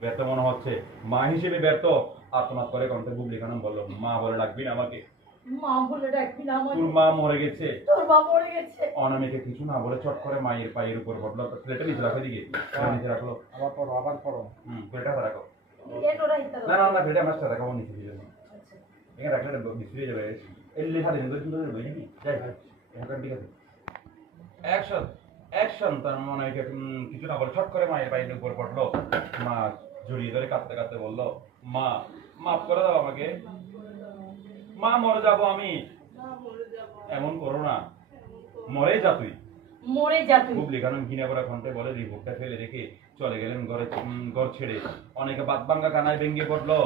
ব্যর্থ মনে হচ্ছে, মা হিসেবে ব্যর্থ। আত্মনাদ করে কণ্ঠে বুবলি খানম বলল, মা বলে ডাকবি না আমাকে। মা বলে ডাকবি না আমাকে। তোর মা মরে গেছে। তোর মা মরে গেছে। অনামিকা কিছু না বলে চট করে মায়ের পায়ের উপর পড়লো। প্লেটে নিচে রাখো দিকে, নিচে রাখলো। আবার পড়ো। প্লেটটা রাখো। এটোরা ইত্যাদি। না না না, প্লেটে মাছটা রাখো নিচে দিয়ে। আচ্ছা। এখানে রাখলে বিছড়ে যাবে। এই লেখা দিন তো সুন্দর বই নাকি? যাই এখানকার ঠিক আছে। Action action. তার মনে হয় কিছু না বলে ছট করে মায়ের পায়ের উপর পড়লো। মা জড়িয়ে ধরে কাঁদতে কাঁদতে বলল, মা মাফ করে দাও আমাকে, মা মরে যাবো আমি। এমন করো না, মরে যা তুই। মরে যা তুই। বুবলি খানম ঘৃণা করা কণ্ঠে বলে রিপোর্টটা ফেলে রেখে চলে গেলেন ঘর ছেড়ে। অনেকে বাদ ভাঙ্গা কানায় ভেঙে পড়লো।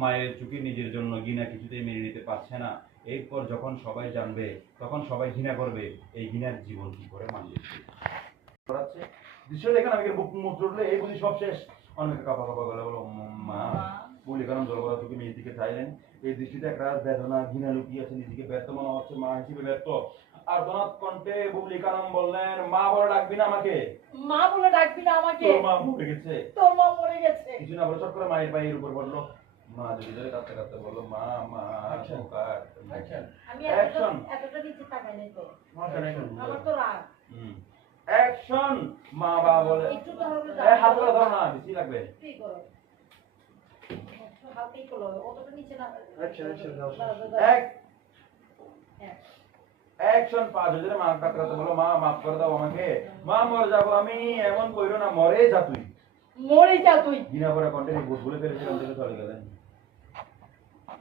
মায়ের চোখে নিজের জন্য ঘৃণা কিছুতেই মেনে নিতে পারছে না। এরপর যখন সবাই জানবে তখন সবাই ঘৃণা করবে। এই ঘৃণার জীবন কি করে মানিয়ে দৃশ্য দেখেন আমি বুক মুখ জুড়লে এই বুঝি সব শেষ। অনেকে কাপা কাপা গলে বলো, মা। বুবলি খানম জলবলা চোখে মেয়ের দিকে চাইলেন। এই দৃষ্টিতে একটা বেদনা ঘৃণা লুকিয়ে আছে, নিজেকে ব্যর্থ মনে হচ্ছে, মা হিসেবে ব্যর্থ। আর্তনাদ কণ্ঠে বুবলি খানম বললেন, মা বলে ডাকবি না আমাকে। মা বলে ডাকবি না আমাকে। তোর মা মরে গেছে। তোর মা মরে গেছে। কিছু না বলে চট করে মায়ের পায়ের উপর পড়লো। মা যদি ধরে কাঁদতে কাঁদতে বললো, মা মা আমি অ্যাকশন এতটা নিচে তাকাই নাই তো। অ্যাকশন আমার তো রাগ। অ্যাকশন। মা বাবা বলে, একটু তো হবে এই হাত করে ধরো না, বেশি লাগবে। কি করো? হালকাই করো, অতটা নিচে না। অ্যাকশন। পা যদি মা কাঁদতে কাঁদতে বলো, মা মাফ করে দাও আমাকে, মা মরে যাবো আমি। এমন কইরো না, মরে যা তুই। মরে যা তুই। ঘৃণা করে কণ্ঠে বুট বলে ফেলে সেখান থেকে চলে গেলেন।